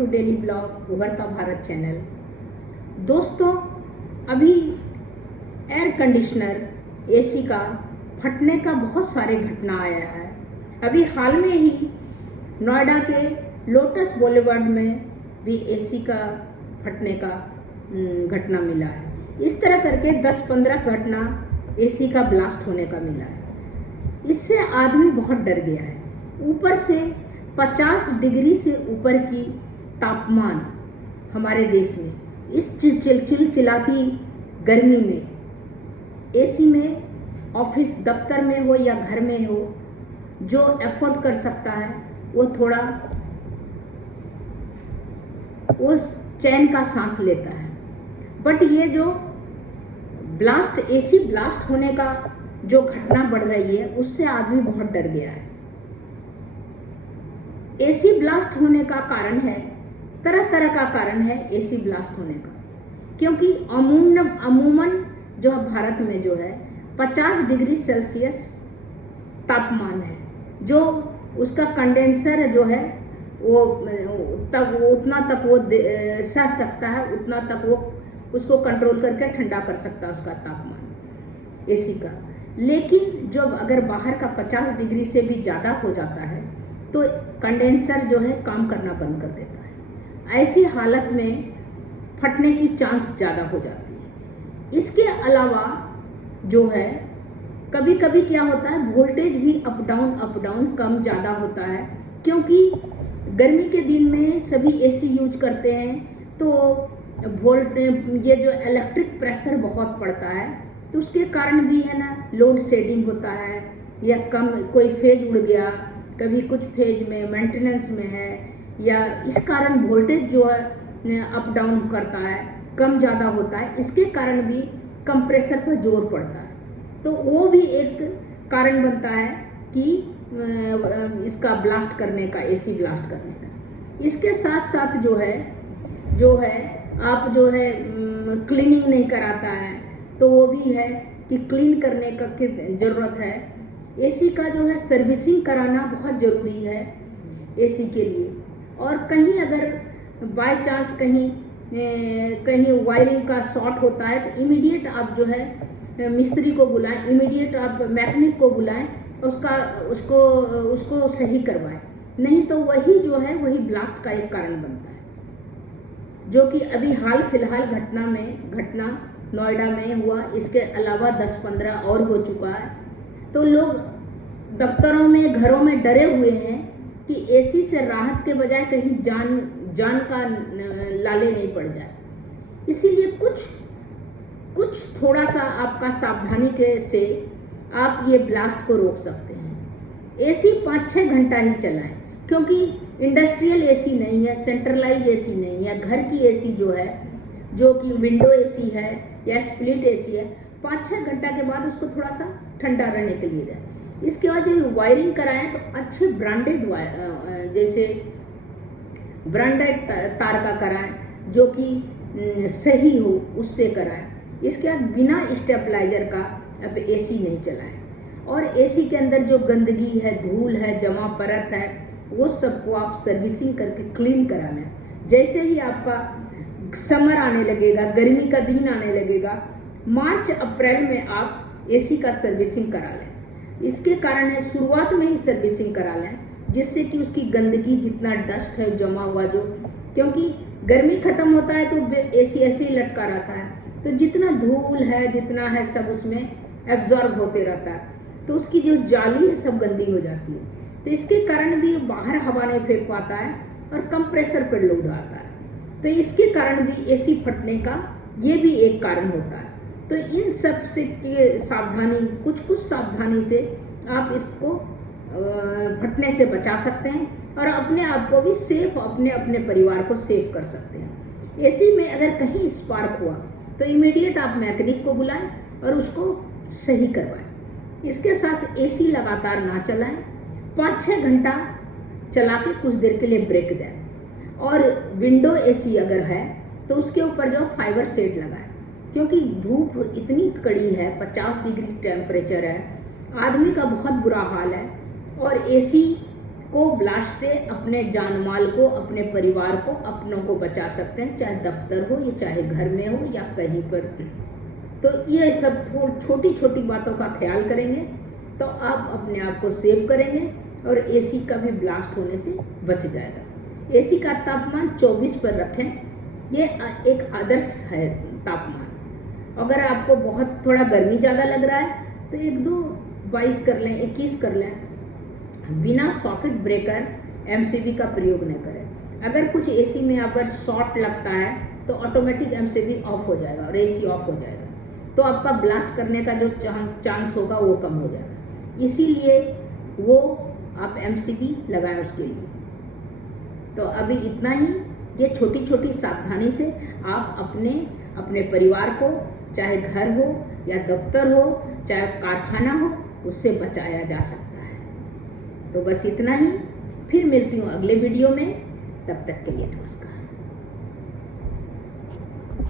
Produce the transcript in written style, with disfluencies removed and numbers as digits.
To daily blog उभरता Bharat channel. दोस्तों, अभी एयर कंडीशनर एसी का फटने का बहुत सारे घटना आया है। अभी हाल में ही नोएडा के लोटस बुलेवार्ड में भी एसी का फटने का घटना मिला है। इस तरह करके 10-15 घटना एसी का ब्लास्ट होने का मिला है। इससे आदमी बहुत डर गया है। ऊपर से 50 डिग्री से ऊपर की तापमान हमारे देश में, इस चिलचिलाती गर्मी में एसी में, ऑफिस दफ्तर में हो या घर में हो, जो अफोर्ड कर सकता है वो थोड़ा उस चैन का सांस लेता है। बट ये जो ब्लास्ट, एसी ब्लास्ट होने का जो घटना बढ़ रही है, उससे आदमी बहुत डर गया है। एसी ब्लास्ट होने का कारण है, तरह तरह का कारण है एसी ब्लास्ट होने का, क्योंकि अमूमन जो भारत में जो है 50 डिग्री सेल्सियस तापमान है, जो उसका कंडेंसर जो है वो उतना तक वो सह सकता है, उतना तक वो उसको कंट्रोल करके ठंडा कर सकता है उसका तापमान एसी का। लेकिन जब अगर बाहर का 50 डिग्री से भी ज़्यादा हो जाता है तो कंडेंसर जो है काम करना बंद कर देता है। ऐसी हालत में फटने की चांस ज़्यादा हो जाती है। इसके अलावा जो है कभी कभी क्या होता है, वोल्टेज भी अप डाउन कम ज़्यादा होता है, क्योंकि गर्मी के दिन में सभी एसी यूज करते हैं तो ये जो इलेक्ट्रिक प्रेशर बहुत पड़ता है, तो उसके कारण भी है ना लोड शेडिंग होता है, या कम कोई फेज उड़ गया, कभी कुछ फेज में मेंटेनेंस में है, या इस कारण वोल्टेज जो है अप डाउन करता है, कम ज़्यादा होता है। इसके कारण भी कंप्रेसर पर जोर पड़ता है, तो वो भी एक कारण बनता है कि इसका ब्लास्ट करने का, एसी ब्लास्ट करने का। इसके साथ साथ जो है आप जो है क्लीनिंग नहीं कराता है, तो वो भी है कि क्लीन करने का ज़रूरत है। एसी का जो है सर्विसिंग कराना बहुत ज़रूरी है एसी के लिए। और कहीं अगर बाय चांस कहीं वायरिंग का शॉर्ट होता है तो इमीडिएट आप जो है मिस्त्री को बुलाएं, इमीडिएट आप मैकेनिक को बुलाएं, उसको सही करवाएं, नहीं तो वही जो है वही ब्लास्ट का एक कारण बनता है, जो कि अभी हाल फिलहाल घटना नोएडा में हुआ। इसके अलावा 10-15 और हो चुका है। तो लोग दफ्तरों में, घरों में डरे हुए हैं कि एसी से राहत के बजाय कहीं जान का लाले नहीं पड़ जाए। इसीलिए कुछ थोड़ा सा आपका सावधानी से आप ये ब्लास्ट को रोक सकते हैं। एसी 5-6 घंटा ही चलाएं, क्योंकि इंडस्ट्रियल एसी नहीं है, सेंट्रलाइज एसी नहीं है। घर की एसी जो है, जो कि विंडो एसी है या स्प्लिट एसी है, 5-6 घंटा के बाद उसको थोड़ा सा ठंडा रहने के लिए दें। इसके बाद जो वायरिंग कराएं तो अच्छे ब्रांडेड जैसे ब्रांडेड तार का कराएं, जो कि सही हो, उससे कराएं। इसके बाद बिना स्टेबलाइजर का अब एसी नहीं चलाएं। और एसी के अंदर जो गंदगी है, धूल है, जमा परत है, वो सबको आप सर्विसिंग करके क्लीन करा लें। जैसे ही आपका समर आने लगेगा, गर्मी का दिन आने लगेगा, मार्च अप्रैल में आप एसी का सर्विसिंग करा लें। इसके कारण है शुरुआत में ही सर्विसिंग करा लें, जिससे कि उसकी गंदगी, जितना डस्ट है जमा हुआ जो, क्योंकि गर्मी खत्म होता है तो एसी ऐसे ही लटका रहता है, तो जितना धूल है, जितना है सब उसमें एब्जॉर्ब होते रहता है, तो उसकी जो जाली है सब गंदी हो जाती है। तो इसके कारण भी बाहर हवा नहीं फेंक पाता है और कंप्रेसर पर लोड आता है, तो इसके कारण भी एसी फटने का ये भी एक कारण होता है। तो इन सब से सावधानी, कुछ सावधानी से आप इसको फटने से बचा सकते हैं और अपने आप को भी सेफ, अपने परिवार को सेफ कर सकते हैं। एसी में अगर कहीं स्पार्क हुआ तो इमीडिएट आप मैकेनिक को बुलाएं और उसको सही करवाएं। इसके साथ एसी लगातार ना चलाएं, 5-6 घंटा चला के कुछ देर के लिए ब्रेक दें। और विंडो एसी अगर है तो उसके ऊपर जो फाइबर सेट लगाएं, क्योंकि धूप इतनी कड़ी है, 50 डिग्री टेम्परेचर है, आदमी का बहुत बुरा हाल है। और एसी को ब्लास्ट से अपने जान माल को, अपने परिवार को, अपनों को बचा सकते हैं, चाहे दफ्तर हो या चाहे घर में हो या कहीं पर। तो ये सब छोटी छोटी बातों का ख्याल करेंगे तो आप अपने आप को सेव करेंगे और एसी का भी ब्लास्ट होने से बच जाएगा। एसी का तापमान 24 पर रखें, ये एक आदर्श है तापमान। अगर आपको बहुत थोड़ा गर्मी ज़्यादा लग रहा है तो 22 कर लें, 21 कर लें। बिना सॉकेट ब्रेकर एमसीबी का प्रयोग न करें। अगर कुछ एसी में अगर शॉर्ट लगता है तो ऑटोमेटिक एमसीबी ऑफ हो जाएगा और एसी ऑफ हो जाएगा, तो आपका ब्लास्ट करने का जो चांस होगा वो कम हो जाएगा। इसीलिए वो आप एमसीबी लगाएं उसके लिए। तो अभी इतना ही। ये छोटी छोटी सावधानी से आप अपने परिवार को, चाहे घर हो या दफ्तर हो, चाहे कारखाना हो, उससे बचाया जा सकता है। तो बस इतना ही। फिर मिलती हूँ अगले वीडियो में। तब तक के लिए नमस्कार।